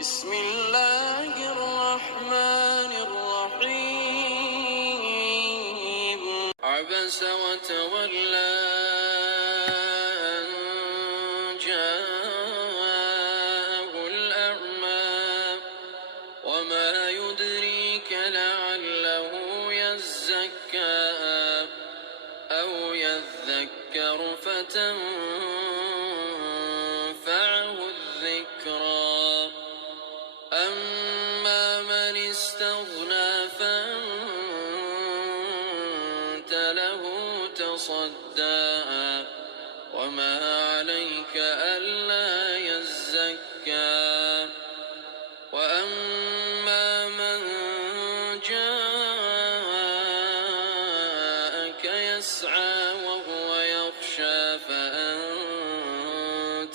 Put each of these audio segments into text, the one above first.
بسم الله الرحمن الرحيم عبس وتولى أن جاءه الأعمى وما يدريك لعله يزكى أو يذكر فتنفعه الذكرى أما من استغنى فأنت له تصدى وما عليك ألا يزكى وأما من جاءك يسعى وهو يخشى فأنت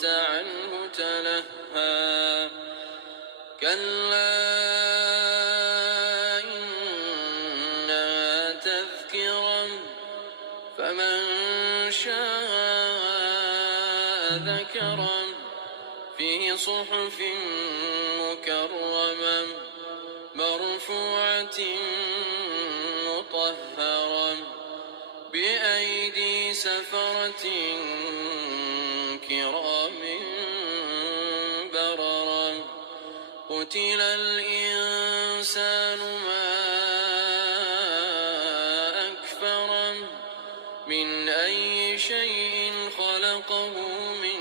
عنه تلهى كلا إنها تذكرة فمن شاء ذكره في صحف مكرمة مرفوعة مطهرة بأيدي سفرة كرام بررة قتل الإنسان ما أكفره من أي شيء خلقه من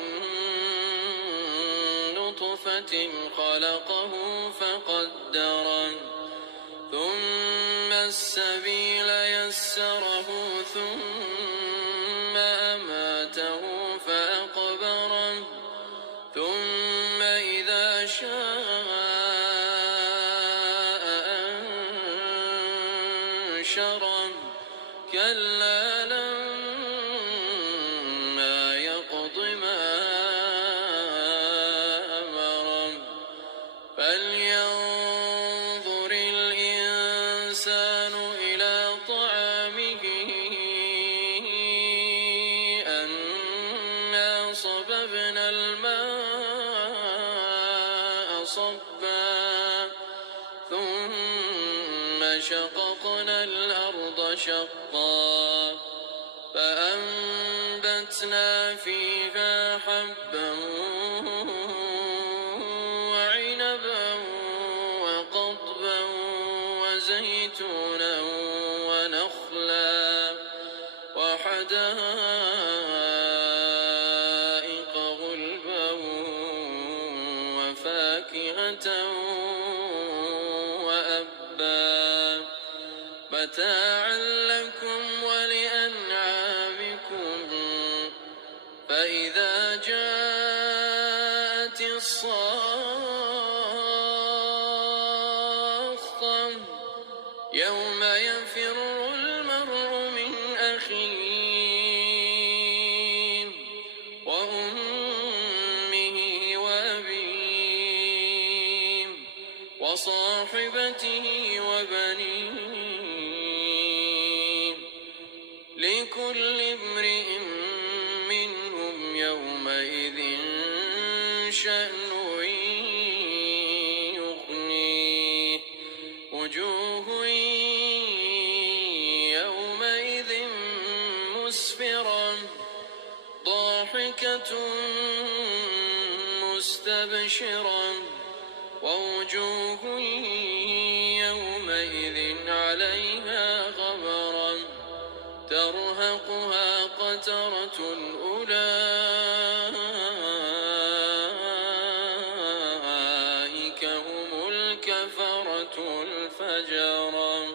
نطفة خلقه فقدره ثم السبيل يسره ثم أماته فأقبره ثم إذا شاء أنشره كلا لما يقض ما أمره فلينظر الإنسان إلى طعامه أنا صببنا الماء صبا ثم شققنا الأرض شقا فأنبتنا فيها حبا وعنبا وقضبا وزيتونا ونخلا وحدائق غلبا وفاكهة وأبا متاعا لكم ولأنعامكم فإذا جاءت الصاخة يوم يفر المرء من أخيه وأمه وأبيه وصاحبته وبنيه لكل امرئ منهم يومئذ شأن يغنيه وجوه يومئذ مسفرة ضاحكة مستبشرة ووجوه يومئذ عليها غبرة ترهقها قترة أولئك هم الكفرة الفجرة.